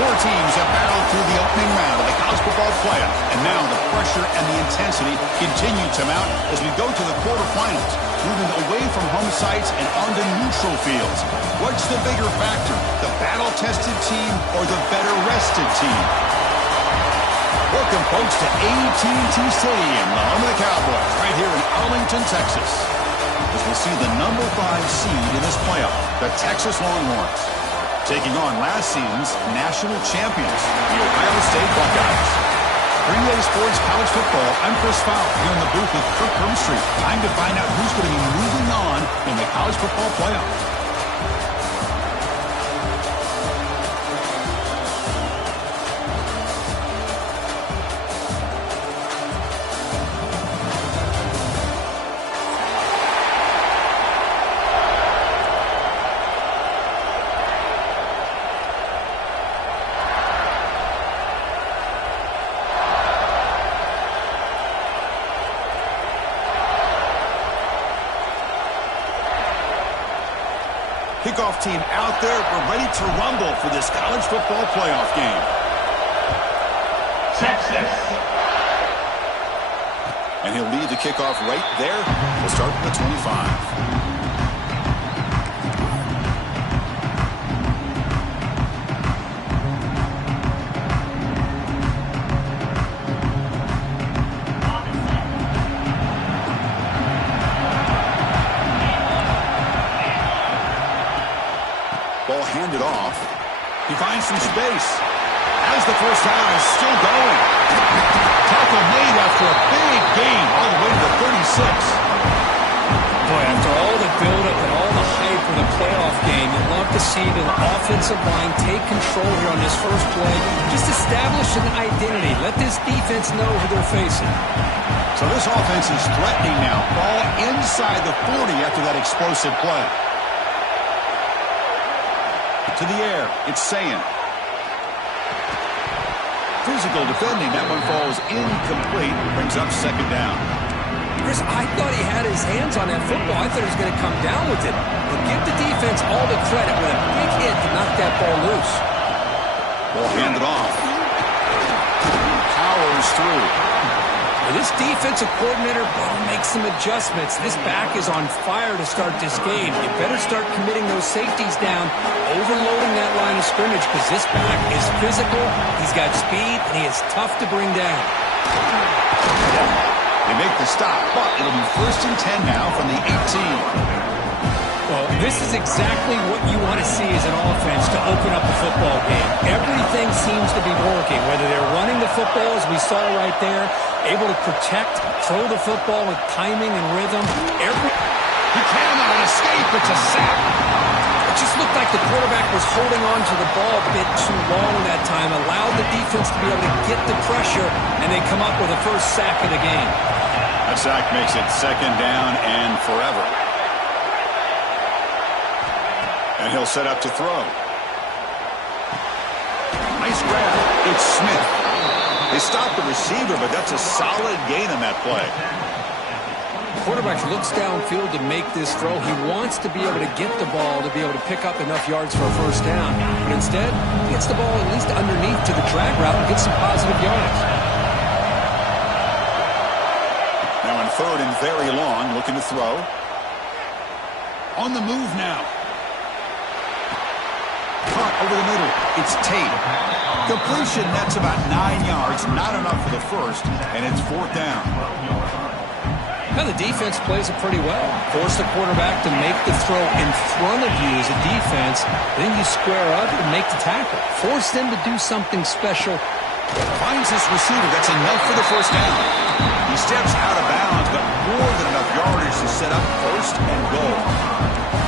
Four teams have battled through the opening round of the college football playoff, and now the pressure and the intensity continue to mount as we go to the quarterfinals, moving away from home sites and onto neutral fields. What's the bigger factor, the battle-tested team or the better-rested team? Welcome, folks, to AT&T Stadium, the home of the Cowboys, right here in Arlington, Texas, as we see the number 5 seed in this playoff, the Texas Longhorns, taking on last season's national champions, the Ohio State Buckeyes. 3A Sports College Football, I'm Chris Fowler, here in the booth with Kirk Street. Time to find out who's going to be moving on in the college football playoff. Kickoff team out there. We're ready to rumble for this college football playoff game. Texas. And he'll lead the kickoff right there. We'll start with the 25. Ball handed off. He finds some space. As the first down is still going. Tackle made after a big gain all the way to the 36. Boy, after all the buildup and all the hype for the playoff game, you'd love to see the offensive line take control here on this first play. Just establish an identity. Let this defense know who they're facing. So this offense is threatening now. Ball inside the 40 after that explosive play. To the air, it's Sayin. Physical defending, that one falls incomplete, brings up second down. Chris, I thought he had his hands on that football. I thought he was going to come down with it. But give the defense all the credit with a big hit to knock that ball loose. Ball handed off. Powers through. This defensive coordinator better make some adjustments. This back is on fire to start this game. You better start committing those safeties down, overloading that line of scrimmage, because this back is physical, he's got speed, and he is tough to bring down. They make the stop, but it'll be 1st and 10 now from the 18. Well, this is exactly what you want to see as an offense to open up a football game. Everything seems to be working, whether they're running the football, as we saw right there, able to protect, throw the football with timing and rhythm. He cannot escape. It's a sack. It just looked like the quarterback was holding on to the ball a bit too long that time, allowed the defense to be able to get the pressure, and they come up with a first sack of the game. That sack makes it 2nd down and forever. And he'll set up to throw. Nice grab. It's Smith. They stopped the receiver, but that's a solid gain on that play. The quarterback looks downfield to make this throw. He wants to be able to get the ball to be able to pick up enough yards for a first down. But instead, he gets the ball at least underneath to the drag route and gets some positive yards. Now in 3rd and very long, looking to throw. On the move now. Caught over the middle. It's Tate. Completion, that's about 9 yards. Not enough for the first, and it's 4th down. Now the defense plays it pretty well. Force the quarterback to make the throw in front of you as a defense. Then you square up and make the tackle. Force them to do something special. Finds his receiver. That's enough for the first down. He steps out of bounds, but more than enough yardage to set up 1st and goal.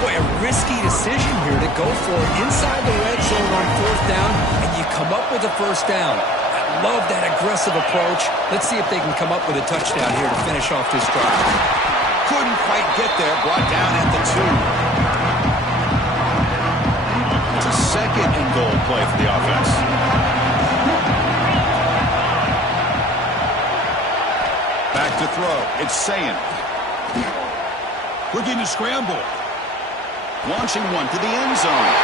Boy, a risky decision here to go for it inside the red zone on 4th down, and you come up with a first down. I love that aggressive approach. Let's see if they can come up with a touchdown here to finish off this drive. Couldn't quite get there. Brought down at the 2. It's a 2nd and goal play for the offense. Back to throw. It's Sayin. Looking to scramble. Launching one to the end zone.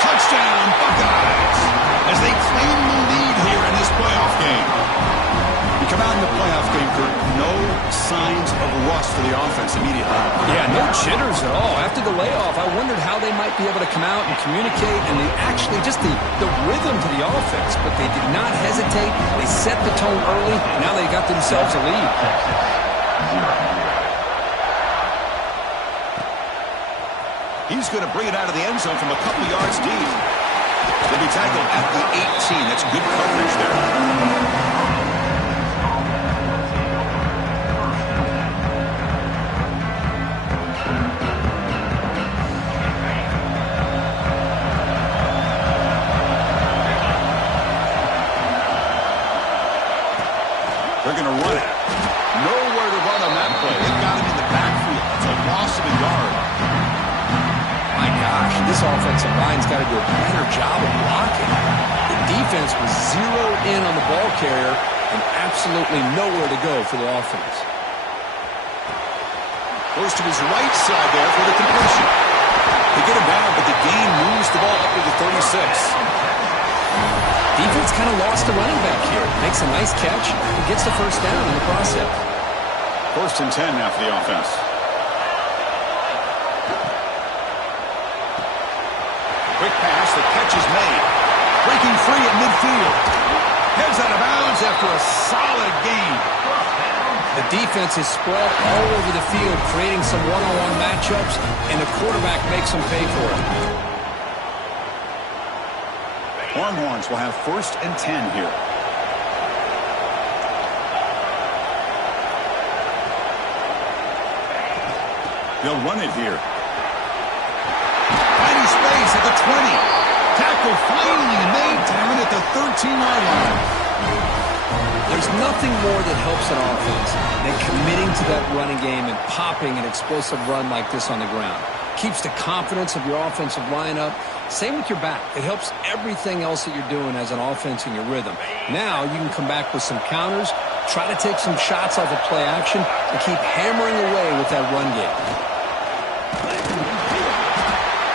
Touchdown, Buckeyes. as they claim the lead here in this playoff game. You come out in the playoff game, Kurt, no signs of rust for the offense immediately. Yeah, no jitters at all. After the layoff, I wondered how they might be able to come out and communicate and actually just the rhythm to the offense. But they did not hesitate. They set the tone early. Now they got themselves a lead. He's going to bring it out of the end zone from a couple yards deep. They'll be tackled at the 18. That's good coverage there. They're going to run it. Nowhere to run on that play. They got him in the backfield. It's a loss of a yard. My gosh, this offensive line's got to do a better job of blocking. The defense was zeroed in on the ball carrier and absolutely nowhere to go for the offense. Goes to his right side there for the completion. They get him down, but the gain moves the ball up to the 36. Defense kind of lost the running back here. Makes a nice catch and gets the first down in the process. 1st and 10 now for the offense. Quick pass, the catch is made. Breaking free at midfield. Heads out of bounds after a solid gain. The defense is spread all over the field, creating some one-on-one matchups, and the quarterback makes them pay for it. Longhorns will have 1st and 10 here. They'll run it here. Finding space at the 20. Tackle finally made, down at the 13-yard line. There's nothing more that helps an offense than committing to that running game and popping an explosive run like this on the ground. Keeps the confidence of your offensive lineup. Same with your back. It helps everything else that you're doing as an offense in your rhythm. Now you can come back with some counters, try to take some shots off of play action, and keep hammering away with that run game.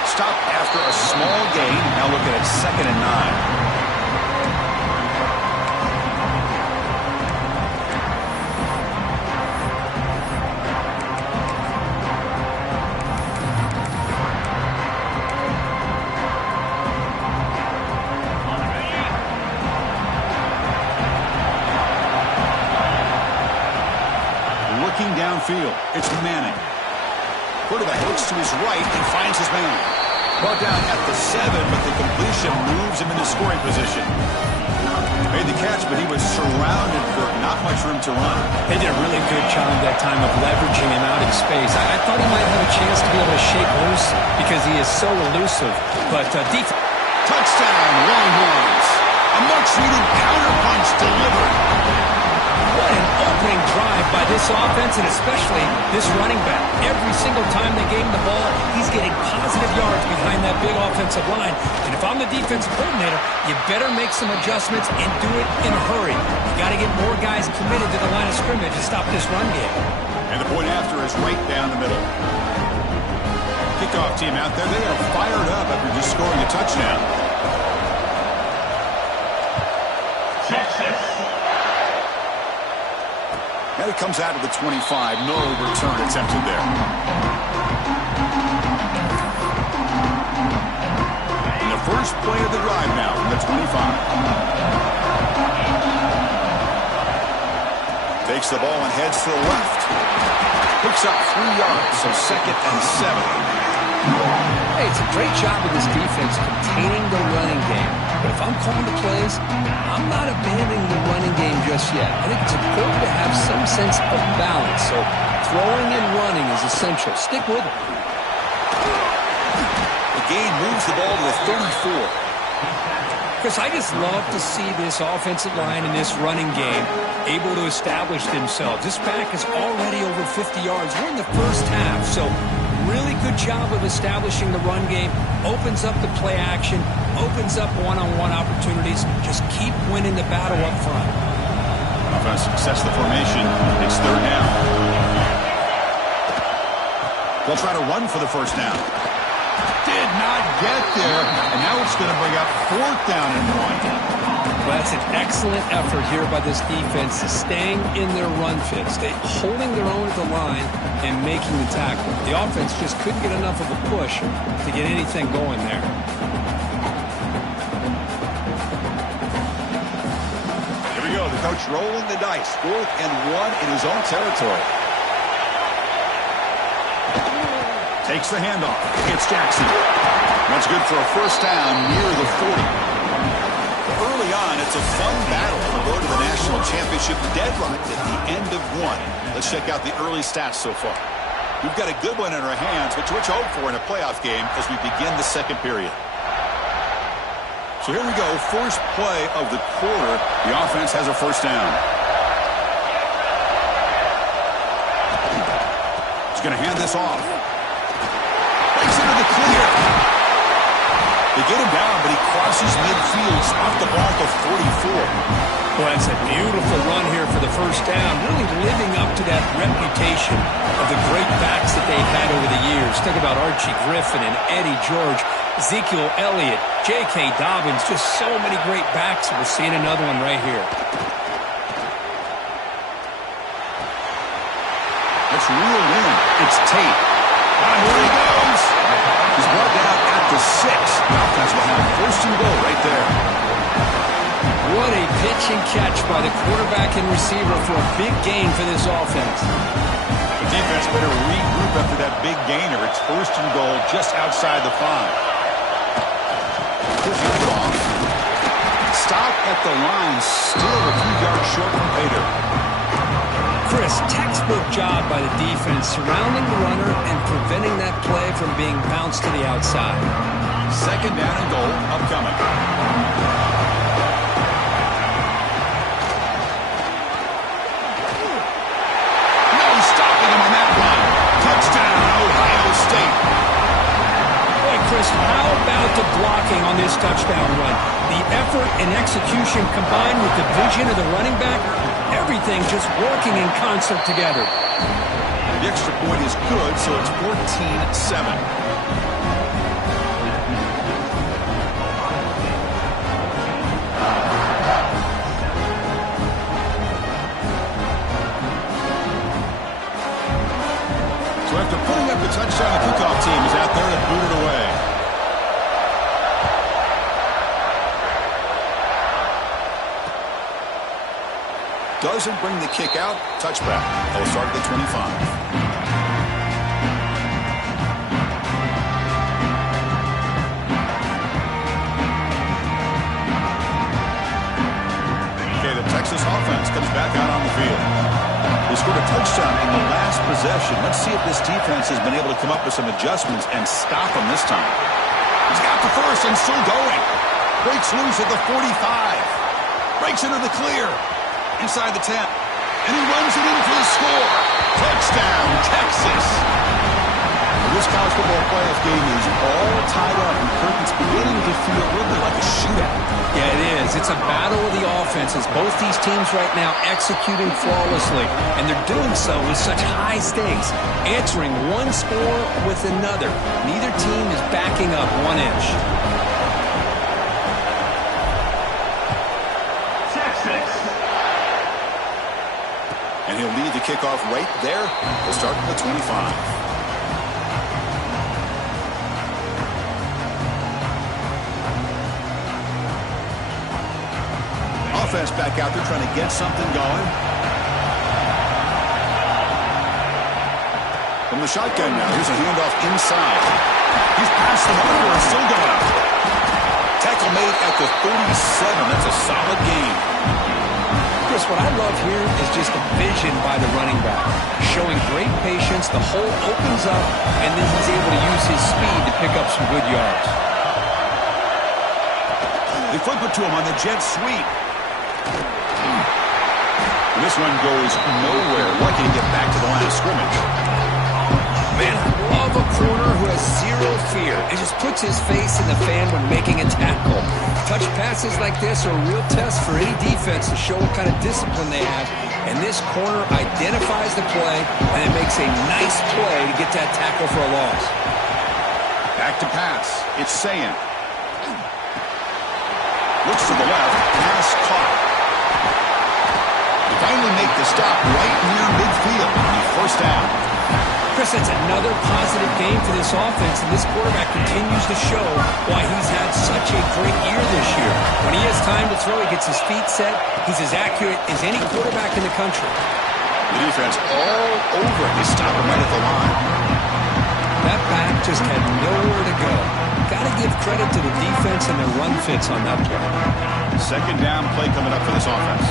Stop after a small gain. Now look at it, 2nd and 9. Downfield, it's Manning. Quarterback looks to his right and finds his man. Brought down at the 7, but the completion moves him into scoring position. Made the catch, but he was surrounded for not much room to run. They did a really good job that time of leveraging him out in space. I thought he might have a chance to be able to shake loose because he is so elusive. But defense. Touchdown, Longhorns. A much-needed counterpunch delivered. What an opening drive by this offense, and especially this running back. Every single time they gave him the ball, he's getting positive yards behind that big offensive line. And if I'm the defensive coordinator, you better make some adjustments and do it in a hurry. You got to get more guys committed to the line of scrimmage to stop this run game. And the point after is right down the middle. Kickoff team out there, they are fired up after just scoring a touchdown. And it comes out of the 25. No return attempted there. And the first play of the drive now from the 25. Takes the ball and heads to the left. Picks up 3 yards, so 2nd and 7. Hey, it's a great job of this defense containing the running game. But if I'm calling the plays, I'm not abandoning the running game just yet. I think it's important to have some sense of balance. So throwing and running is essential. Stick with it. The gain moves the ball to the 34. Chris, I just love to see this offensive line and this running game able to establish themselves. This back is already over 50 yards. We're in the first half, so really good job of establishing the run game. Opens up the play action, opens up one-on-one opportunities. Just keep winning the battle up front. Offense sets the formation. It's 3rd down. They'll try to run for the first down. Did not get there, and now it's going to bring up 4th down and 1. Well, that's an excellent effort here by this defense, staying in their run fit, holding their own at the line and making the tackle. The offense just couldn't get enough of a push to get anything going there. Here we go, the coach rolling the dice. 4th and 1 in his own territory. Takes the handoff. It's Jackson. That's good for a 1st down near the 40. Early on, it's a fun battle on the road to the national championship, deadlocked at the end of 1. Let's check out the early stats so far. We've got a good one in our hands, which you hope for in a playoff game as we begin the 2nd period. So here we go, first play of the quarter. The offense has a 1st down. He's going to hand this off. Breaks into the clear. They get him down, but he crosses midfield, off the ball to 44. Well, that's a beautiful run here for the 1st down, really living up to that reputation of the great backs that they've had over the years. Think about Archie Griffin and Eddie George, Ezekiel Elliott, J.K. Dobbins, just so many great backs. We're seeing another one right here. Let's reel in. It's Tate. Here he goes. He's brought down at the 6. The offense will have 1st and goal right there. What a pitch and catch by the quarterback and receiver for a big gain for this offense. The defense better regroup after that big gainer. It's 1st and goal just outside the 5. Here's the off. Stop at the line, still a few yards short from Pater. Chris, textbook job by the defense, surrounding the runner and preventing that play from being bounced to the outside. 2nd down and goal, upcoming. No stopping him on that one. Touchdown, Ohio State. Boy, Chris, how about the blocking on this touchdown run? The effort and execution combined with the vision of the running back, everything just working in concert together. The extra point is good, so it's 14-7. So after putting up the touchdown, the kickoff team is out there to boot it away. Doesn't bring the kick out. Touchback. They'll start at the 25. Okay, the Texas offense comes back out on the field. They scored a touchdown in the last possession. Let's see if this defense has been able to come up with some adjustments and stop them this time. He's got the 1st and still going. Breaks loose at the 45. Breaks into the clear. Inside the 10. And he runs it in for the score. Touchdown, Texas. This college football playoff game is all tied up, and Kirkland's beginning to feel a little bit like a shootout. Yeah, it is. It's a battle of the offenses. Both these teams right now executing flawlessly, and they're doing so with such high stakes, answering one score with another. Neither team is backing up 1 inch. And he'll lead the kickoff right there. They'll start at the 25. Offense back out there trying to get something going. From the shotgun now, here's a handoff inside. He's past the marker and still going up. Tackle made at the 37. That's a solid gain. Chris, what I love here is just the vision by the running back. Showing great patience, the hole opens up, and then he's able to use his speed to pick up some good yards. They flip it to him on the jet sweep. And this one goes nowhere. Lucky to get back to the line of scrimmage. Man, I love a corner who has zero fear and just puts his face in the fan when making a tackle. Touch passes like this are a real test for any defense to show what kind of discipline they have. And this corner identifies the play and it makes a nice play to get that tackle for a loss. Back to pass. It's Sayan. Looks to the left. Pass caught. They finally make the stop right near midfield. First down. Chris, that's another positive game for this offense, and this quarterback continues to show why he's had such a great year this year. When he has time to throw, he gets his feet set. He's as accurate as any quarterback in the country. The defense all over it. They stop him right at the line. That back just had nowhere to go. Got to give credit to the defense and their run fits on that play. Second down play coming up for this offense.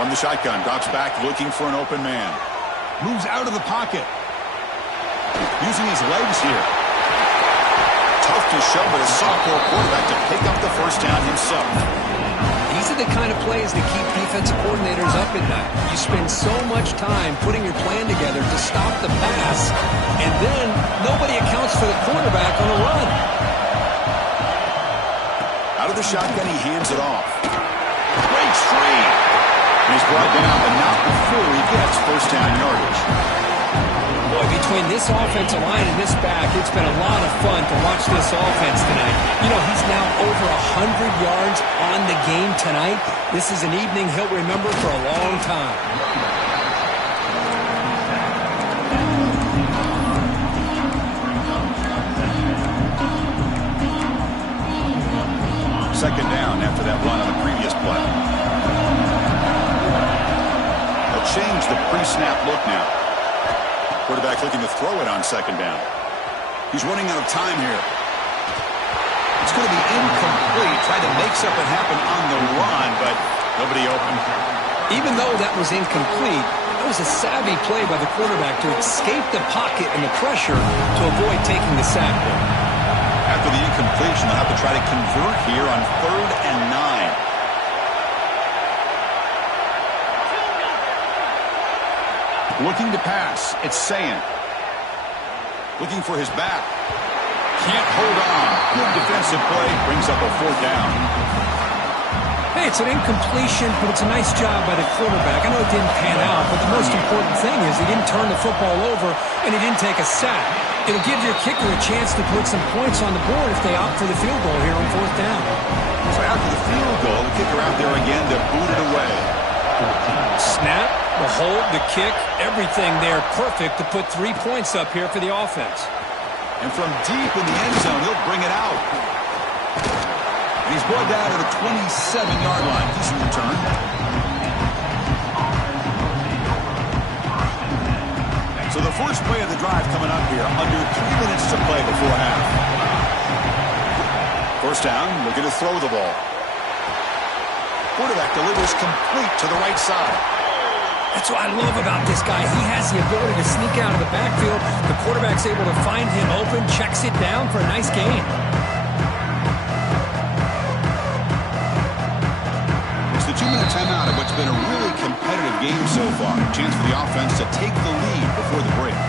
From the shotgun, drops back looking for an open man. Moves out of the pocket. Using his legs here. Tough to show, but a sophomore quarterback to pick up the first down himself. These are the kind of plays that keep defensive coordinators up at night. You spend so much time putting your plan together to stop the pass, and then nobody accounts for the quarterback on a run. Out of the shotgun, he hands it off. Breaks free. He's brought down, but not before he gets first down yardage. Boy, between this offensive line and this back, it's been a lot of fun to watch this offense tonight. You know, he's now over 100 yards on the game tonight. This is an evening he'll remember for a long time. Second down after that run on the previous play. They'll change the pre-snap look now. Quarterback looking to throw it on second down. He's running out of time here. It's going to be incomplete. Tried to make something happen on the run, but nobody open. Even though that was incomplete, that was a savvy play by the quarterback to escape the pocket and the pressure to avoid taking the sack. After the incompletion, they'll have to try to convert here on 3rd and 9. Looking to pass. It's Sayan. Looking for his back. Can't hold on. Good defensive play. Brings up a 4th down. Hey, it's an incompletion, but it's a nice job by the quarterback. I know it didn't pan out, but the most important thing is he didn't turn the football over and he didn't take a sack. It'll give your kicker a chance to put some points on the board if they opt for the field goal here on 4th down. So after the field goal, the kicker out there again to boot it away. Snap, the hold, the kick, everything there perfect to put 3 points up here for the offense. And from deep in the end zone, he'll bring it out. And he's brought down to the 27-yard line. Decent return. So the first play of the drive coming up here. Under 3 minutes to play before half. First down, looking to throw the ball. Quarterback delivers complete to the right side. That's what I love about this guy. He has the ability to sneak out of the backfield. The quarterback's able to find him open, checks it down for a nice gain. It's the 2-minute timeout of what's been a really competitive game so far. Chance for the offense to take the lead before the break.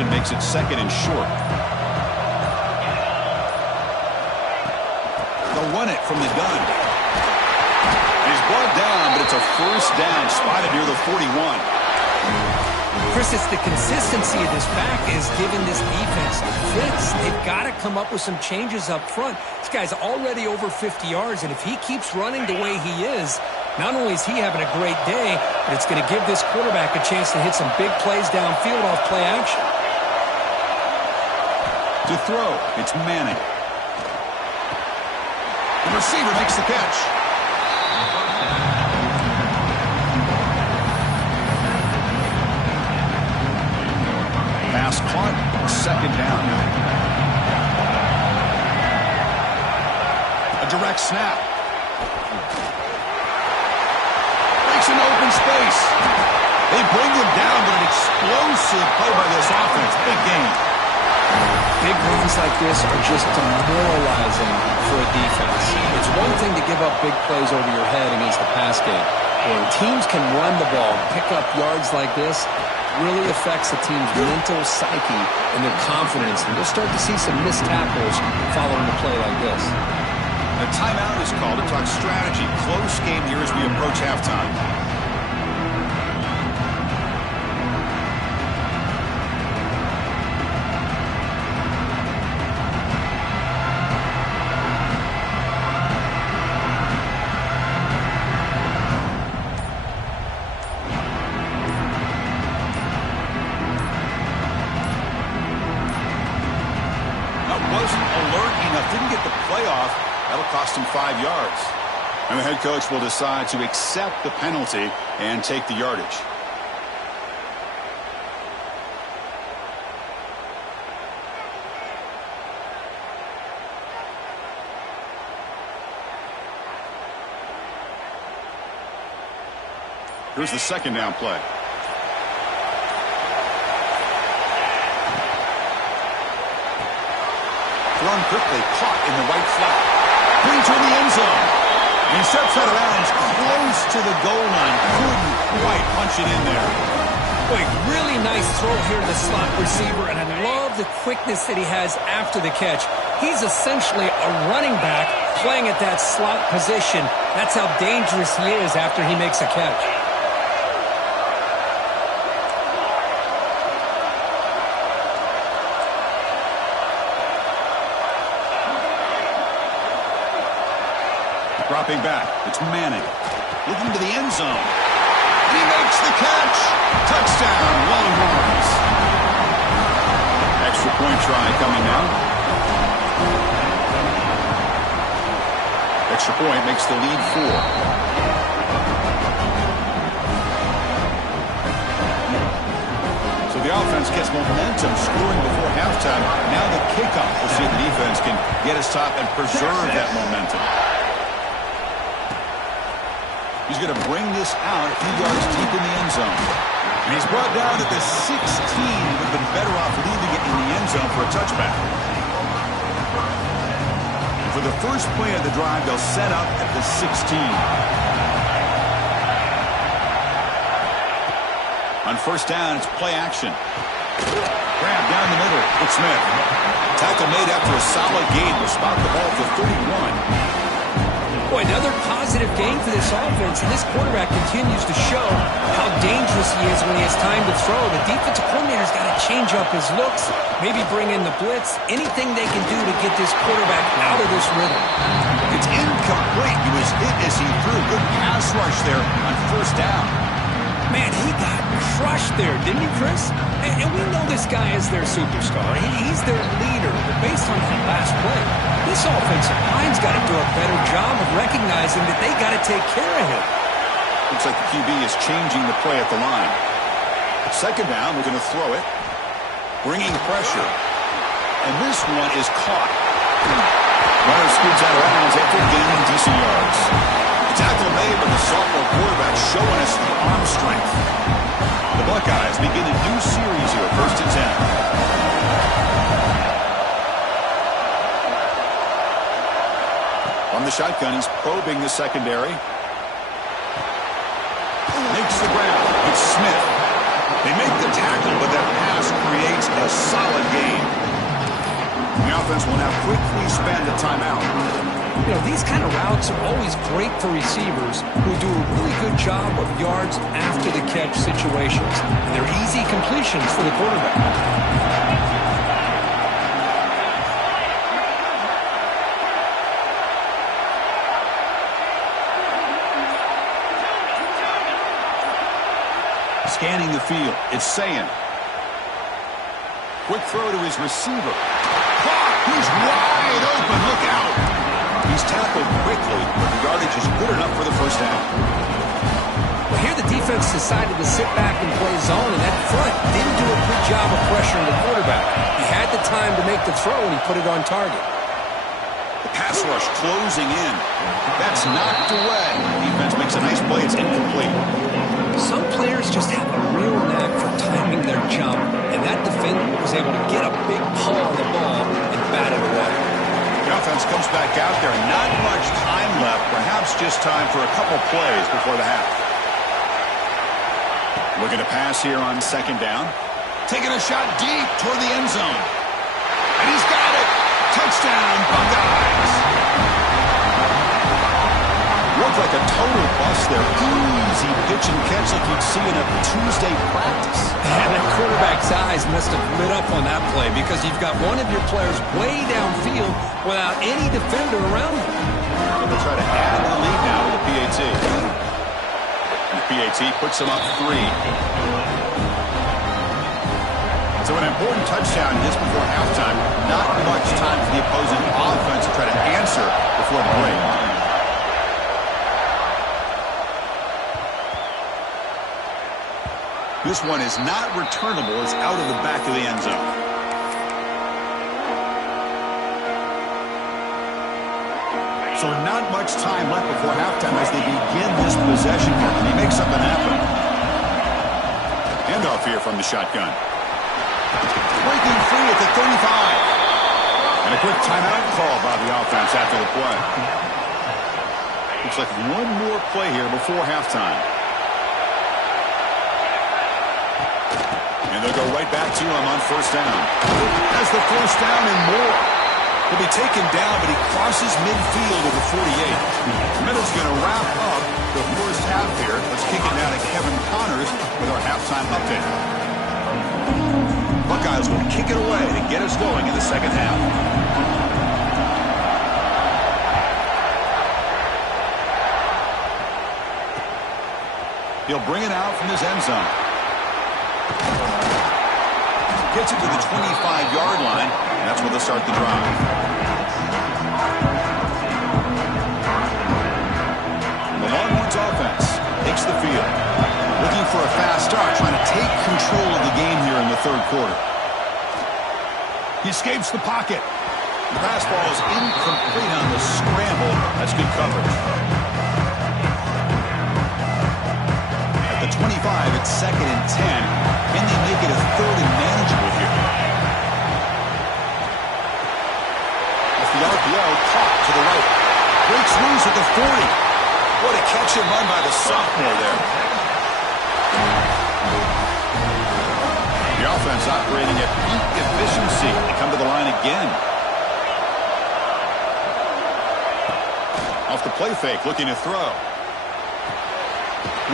Makes it 2nd and short. They'll run it from the gun. He's brought down, but it's a first down, spotted near the 41. Chris, it's the consistency of this back is giving this defense fits. They've got to come up with some changes up front. This guy's already over 50 yards, and if he keeps running the way he is, not only is he having a great day, but it's going to give this quarterback a chance to hit some big plays downfield off play action. To throw, it's Manning. The receiver makes the catch. Pass caught, 2nd down. A direct snap. Breaks an open space. They bring him down, but an explosive play by this offense. Big game. Big runs like this are just demoralizing for a defense. It's one thing to give up big plays over your head against the pass game. When teams can run the ball, pick up yards like this, really affects the team's mental psyche and their confidence. And you'll start to see some missed tackles following a play like this. A timeout is called to talk strategy. Close game here as we approach halftime. Wasn't alert enough, didn't get the play off. That'll cost him 5 yards. And the head coach will decide to accept the penalty and take the yardage. Here's the second down play. Thrown quickly, caught in the right flat. Brings her in the end zone. And he steps out of bounds close to the goal line. Couldn't quite punch it in there. Boy, really nice throw here to the slot receiver, and I love the quickness that he has after the catch. He's essentially a running back playing at that slot position. That's how dangerous he is after he makes a catch. Dropping back, it's Manning. Looking to the end zone. And he makes the catch. Touchdown, Longhorns. Extra point try coming now. Extra point makes the lead 4. So the offense gets momentum, scoring before halftime. Now the kickoff. We'll see if the defense can get his top and preserve that momentum. He's going to bring this out a few yards deep in the end zone. And he's brought down at the 16. Would have been better off leaving it in the end zone for a touchback. And for the first play of the drive, they'll set up at the 16. On first down, it's play action. Grab down the middle. It's Smith. Tackle made after a solid gain. Will spot the ball for 31. Boy, another positive game for this offense, and this quarterback continues to show how dangerous he is when he has time to throw. The defensive coordinator's got to change up his looks, maybe bring in the blitz, anything they can do to get this quarterback out of this rhythm. It's incomplete. He was hit as he threw. Good pass rush there on first down. Man, he got crushed there, didn't he, Chris? And we know this guy is their superstar. He's their leader. But based on that last play, this offensive line's got to do a better job of recognizing that they got to take care of him. Looks like the QB is changing the play at the line. Second down, we're going to throw it. Bringing pressure. And this one is caught. Runner scoots out of bounds after gaining decent yards. The tackle made by the sophomore quarterback showing us the arm strength. The Buckeyes begin a new series here, 1st and 10. From the shotgun, he's probing the secondary. Makes the grab. It's Smith. They make the tackle, but that pass creates a solid gain. The offense will now quickly spend a timeout. You know, these kind of routes are always great for receivers who do a really good job of yards after the catch situations. And they're easy completions for the quarterback. Scanning the field, it's Sayin. Quick throw to his receiver. Caught! He's wide open, look out! He's tackled quickly, but the yardage is good enough for the first down. Well, here the defense decided to sit back and play zone, and that front didn't do a good job of pressuring the quarterback. He had the time to make the throw, and he put it on target. The pass rush closing in. That's knocked away. Defense makes a nice play. It's incomplete. Some players just have a real knack for timing their jump, and that defender was was able to get a big pull on the ball and bat it away. The offense comes back out there. Not much time left. Perhaps just time for a couple plays before the half. Looking to pass here on second down. Taking a shot deep toward the end zone. And he's got it. Touchdown, Buckeyes. Looked like a total bust there. Easy pitch and catch like you'd see in a Tuesday practice. And that quarterback's eyes must have lit up on that play because you've got one of your players way downfield without any defender around him. They'll try to add to the lead now with the PAT. And the PAT puts them up 3. So an important touchdown just before halftime. Not much time for the opposing offense to try to answer before the break. This one is not returnable. It's out of the back of the end zone. So not much time left before halftime as they begin this possession here. Can he make something happen? Handoff here from the shotgun. Breaking free at the 35. And a quick timeout call by the offense after the play. Looks like one more play here before halftime. And they'll go right back to him on first down. Has the first down and more. He'll be taken down, but he crosses midfield at the 48. Middle's going to wrap up the first half here. Let's kick it down to Kevin Connors with our halftime update. Buckeyes will kick it away to get us going in the second half. He'll bring it out from his end zone. Gets it to the 25-yard line, and that's where they'll start the drive. The Longhorns offense takes the field. Looking for a fast start, trying to take control of the game here in the third quarter. He escapes the pocket. The pass ball is incomplete on the scramble. That's good coverage. At the 25, it's 2nd and 10. Can they make it a 3rd and manageable here? Off the RPO, caught to the right. Breaks loose at the 40. What a catch and run by the sophomore there. The offense operating at peak efficiency. They come to the line again. Off the play fake, looking to throw.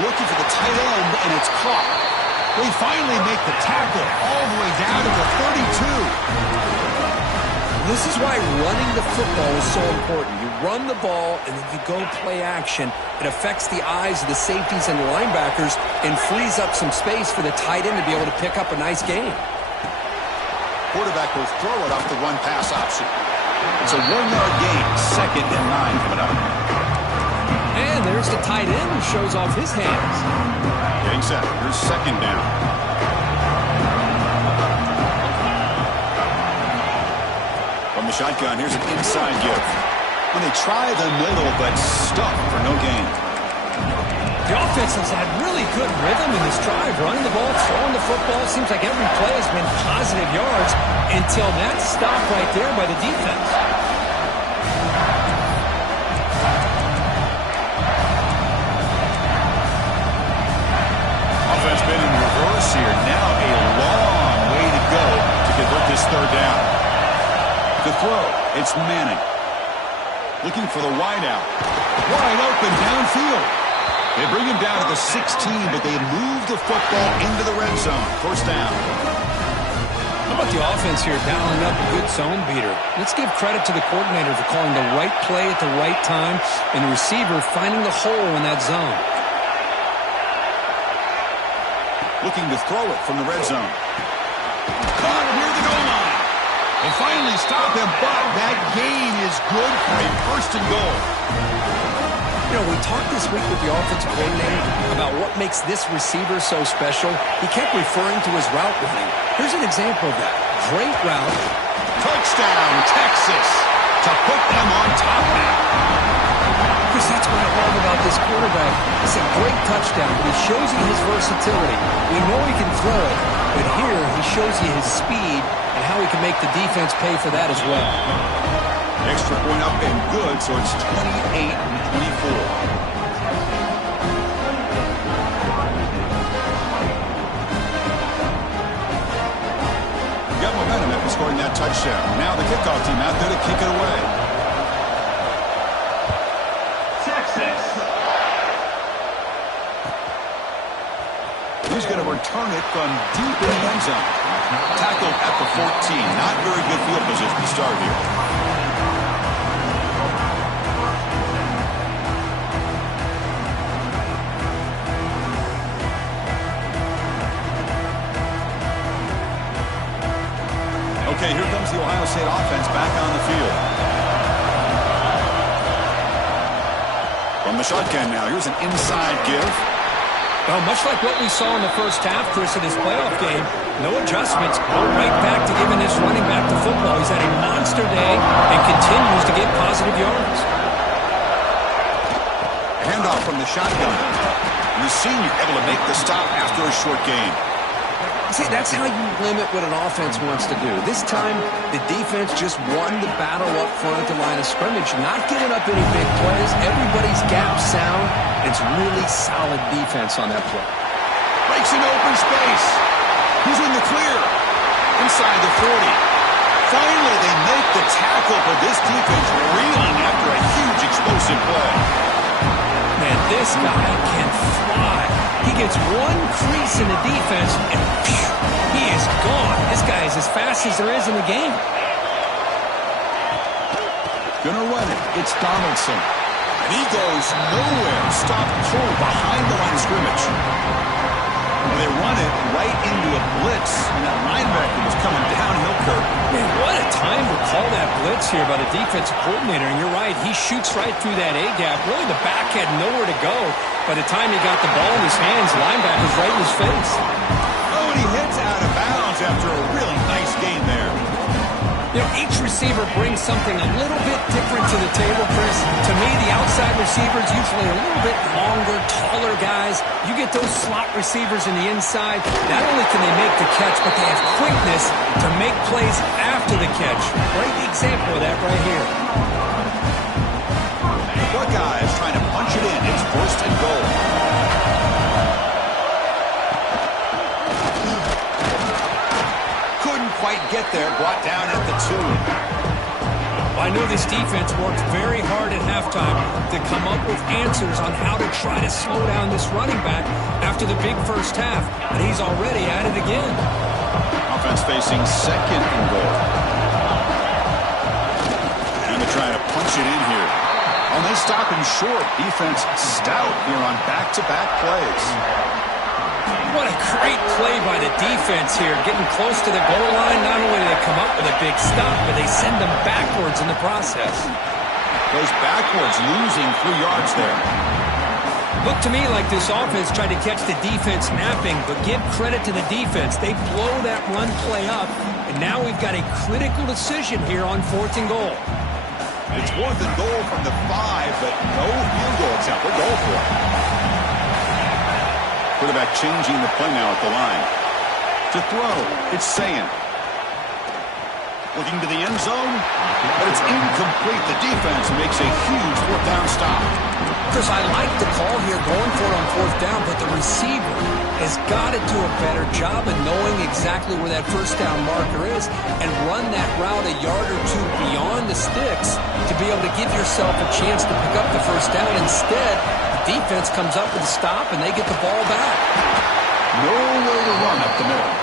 Looking for the tight end, and it's caught. They finally make the tackle all the way down to the 32. This is why running the football is so important. You run the ball, and then you go play action. It affects the eyes of the safeties and the linebackers and frees up some space for the tight end to be able to pick up a nice gain. Quarterback will throw it off the run-pass option. It's a 1-yard gain, 2nd and 9 coming up. And there's the tight end who shows off his hands. Getting set. Here's 2nd down. From the shotgun, here's an inside give. And they try the middle, but stuck for no gain. The offense has had really good rhythm in this drive. Running the ball, throwing the football. Seems like every play has been positive yards until that stop right there by the defense. Offense been in reverse here. Now a long way to go to convert this 3rd down. The throw, it's Manning. Looking for the wideout. Wide open downfield. They bring him down to the 16, but they move the football into the red zone. First down. How about the offense here dialing up a good zone beater? Let's give credit to the coordinator for calling the right play at the right time and the receiver finding the hole in that zone. Looking to throw it from the red zone. Caught near the goal line. They finally stop him, but that gain is good for a 1st and goal. You know, we talked this week with the offensive coordinator about what makes this receiver so special. He kept referring to his route running. Here's an example of that. Great route. Touchdown, Texas, to put them on top now. Because that's what I love about about this quarterback. It's a great touchdown, but he shows you his versatility. We know he can throw it, but here he shows you his speed and how he can make the defense pay for that as well. Extra point up and good, so it's 28-24. Momentum after scoring that touchdown. Now the kickoff team out there to kick it away. He's going to return it from deep in the end zone. Tackled at the 14. Not very good field position to start here. Okay, here comes the Ohio State offense back on the field. From the shotgun now, here's an inside give. Well, much like what we saw in the first half, Chris, of this playoff game, no adjustments. Go right back to giving this running back to football. He's had a monster day and continues to get positive yards. Handoff from the shotgun. And the senior able to make the stop after a short gain. See, that's how you limit what an offense wants to do. This time, the defense just won the battle up front at the line of scrimmage, not giving up any big plays. Everybody's gap sound. It's really solid defense on that play. Breaks into open space. He's in the clear. Inside the 40. Finally, they make the tackle, but this defense reeling after a huge explosive play. Man, this guy can fly. He gets one crease in the defense, and phew, he is gone. This guy is as fast as there is in the game. Gonna run it. It's Donaldson. And he goes nowhere. Stopped cold behind the line of scrimmage. And they run it right into a blitz, and that linebacker was coming downhill curve. Man, what a time to call that blitz here by the defensive coordinator. And you're right, he shoots right through that A-gap. Really, the back had nowhere to go. By the time he got the ball in his hands, the linebacker's right in his face. Oh, and he hits out of bounds after a really nice game there. You know, each receiver brings something a little bit different to the table, Chris. To me, the outside receivers, usually a little bit longer, taller guys. You get those slot receivers in the inside. Not only can they make the catch, but they have quickness to make plays after the catch. Great example of that right here. Buckeyes trying to punch it in. It's first and goal. Quite get there, brought down at the 2. Well, I know this defense worked very hard at halftime to come up with answers on how to try to slow down this running back after the big first half, and he's already at it again. Offense facing second and goal. And they're trying to punch it in here. Oh, they stop him short. Defense stout here on back-to-back plays. What a great play by the defense here. Getting close to the goal line, not only do they come up with a big stop, but they send them backwards in the process. Goes backwards, losing 3 yards there. Looked to me like this offense tried to catch the defense napping, but give credit to the defense. They blow that run play up, and now we've got a critical decision here on 4th and goal. It's 4th and goal from the 5, but no field goal attempt. We'll go for it. Quarterback changing the play now at the line. To throw, it's Sayan. Looking to the end zone, but it's incomplete. The defense makes a huge 4th down stop. Chris, I like the call here going for it on 4th down, but the receiver has got to do a better job of knowing exactly where that 1st down marker is and run that route a yard or 2 beyond the sticks to be able to give yourself a chance to pick up the 1st down. Instead, defense comes up with a stop, and they get the ball back. Nowhere to run up the middle.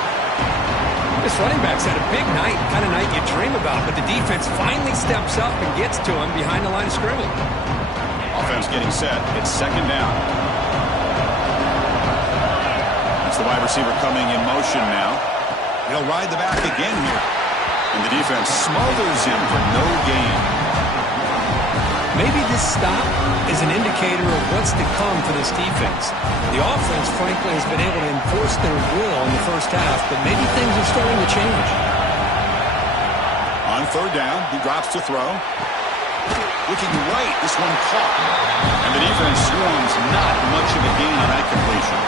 This running back's had a big night, kind of night you dream about, but the defense finally steps up and gets to him behind the line of scrimmage. Offense getting set. It's 2nd down. That's the wide receiver coming in motion now. He'll ride the back again here. And the defense smothers him for no gain. Maybe this stop is an indicator of what's to come for this defense. The offense, frankly, has been able to enforce their will in the first half, but maybe things are starting to change. On 3rd down, he drops to throw. Looking right, this one caught. And the defense swarms, not much of a gain on that completion.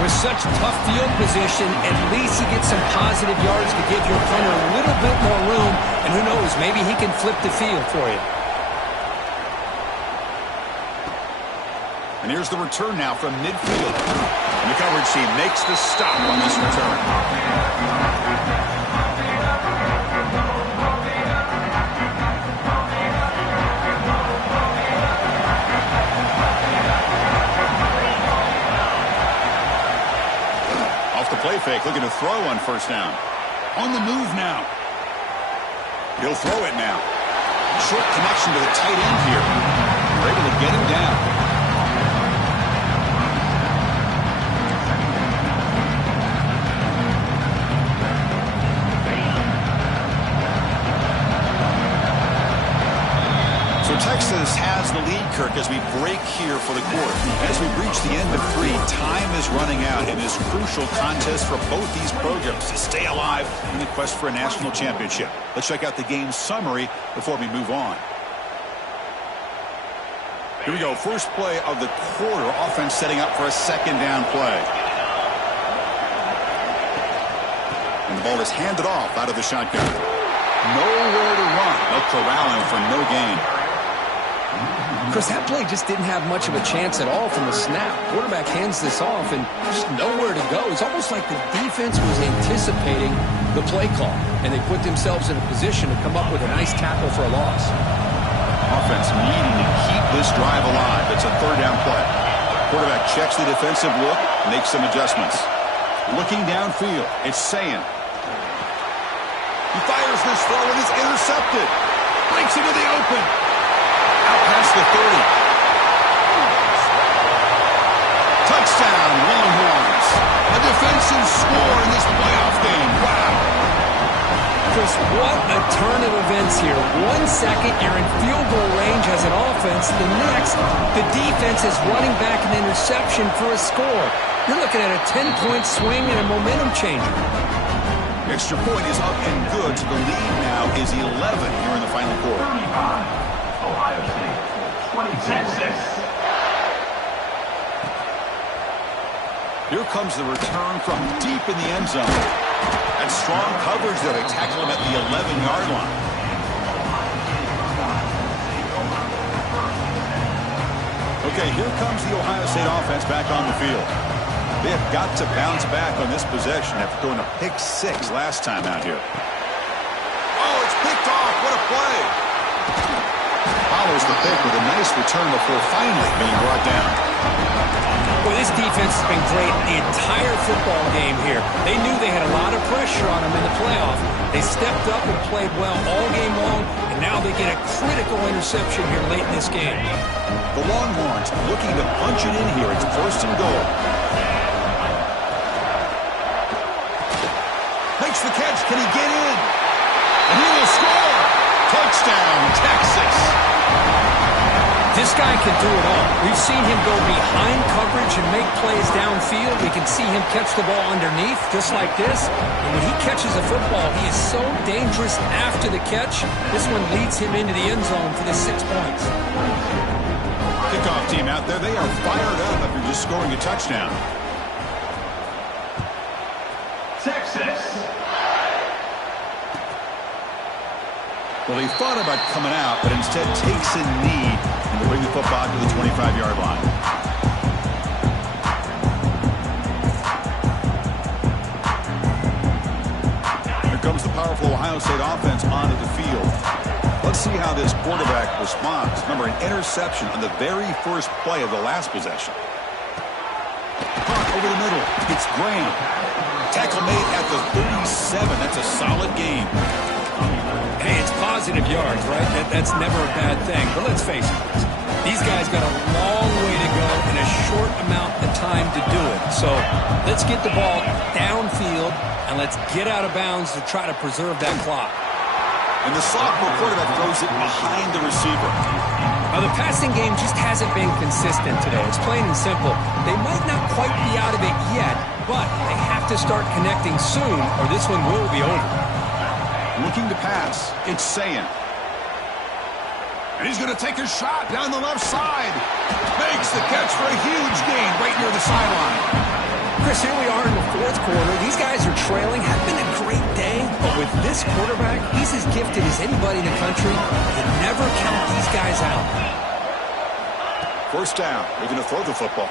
With such tough field position, at least he gets some positive yards to give your punter a little bit more room. And who knows, maybe he can flip the field for you. And here's the return now from midfield. And the coverage team makes the stop on this return. Off the play fake, looking to throw on first down. On the move now. He'll throw it now. Short connection to the tight end here. They're able to get him down. Texas has the lead, Kirk, as we break here for the quarter. As we reach the end of 3, time is running out in this crucial contest for both these programs to stay alive in the quest for a national championship. Let's check out the game summary before we move on. Here we go. First play of the quarter. Offense setting up for a second down play. And the ball is handed off out of the shotgun. Nowhere to run. They'll corral him for no gain. Chris, that play just didn't have much of a chance at all from the snap. Quarterback hands this off and just nowhere to go. It's almost like the defense was anticipating the play call, and they put themselves in a position to come up with a nice tackle for a loss. Offense needing to keep this drive alive. It's a third down play. Quarterback checks the defensive look, makes some adjustments. Looking downfield, it's Sayan. He fires this throw and it's intercepted. Breaks into the open. Out past the 30. Touchdown, Longhorns. A defensive score in this playoff game. Wow. Chris, what a turn of events here. 1 second, you're in field goal range as an offense. The next, the defense is running back an interception for a score. You're looking at a 10-point swing and a momentum changer. Extra point is up and good, so the lead now is 11 here in the final quarter. 35. Ohio State, 26. Here comes the return from deep in the end zone. And strong coverage there. They tackle him at the 11-yard line. Okay, here comes the Ohio State offense back on the field. They have got to bounce back on this possession after throwing a pick 6 last time out here. Oh, it's picked off. What a play. Follows the pick with a nice return before finally being brought down. Well, this defense has been great the entire football game here. They knew they had a lot of pressure on them in the playoff. They stepped up and played well all game long, and now they get a critical interception here late in this game. The Longhorns looking to punch it in here. It's first and goal. Makes the catch. Can he get in? And he will score. Touchdown, Texas. This guy can do it all. We've seen him go behind coverage and make plays downfield. We can see him catch the ball underneath just like this. And when he catches a football, he is so dangerous after the catch. This one leads him into the end zone for the 6 points. Kickoff team out there. They are fired up after just scoring a touchdown. Texas. Well, he thought about coming out, but instead takes a knee and to bring the football to the 25-yard line. Here comes the powerful Ohio State offense onto the field. Let's see how this quarterback responds. Remember, an interception on the very first play of the last possession. Caught over the middle. It's Graham. Tackle made at the 37. That's a solid game. Hey, it's positive yards, right? That's never a bad thing. But let's face it, these guys got a long way to go in a short amount of time to do it. So let's get the ball downfield, and let's get out of bounds to try to preserve that clock. And the sophomore quarterback throws it behind the receiver. Now, the passing game just hasn't been consistent today. It's plain and simple. They might not quite be out of it yet, but they have to start connecting soon, or this one will be over. Looking to pass. It's Sayan. And he's going to take a shot down the left side. Makes the catch for a huge gain right near the sideline. Chris, here we are in the fourth quarter. These guys are trailing. Have been a great day, but with this quarterback, he's as gifted as anybody in the country. You never count these guys out. First down. They're going to throw the football.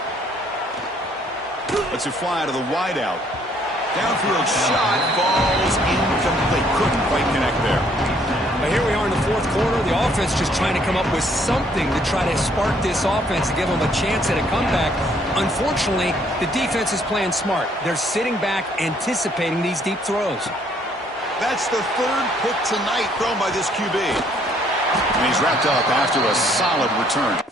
Let's it fly to the wideout. Downfield shot falls incomplete. Couldn't quite connect there. But here we are in the fourth quarter. The offense just trying to come up with something to try to spark this offense to give them a chance at a comeback. Unfortunately, the defense is playing smart. They're sitting back, anticipating these deep throws. That's the third pick tonight thrown by this QB. And he's wrapped up after a solid return.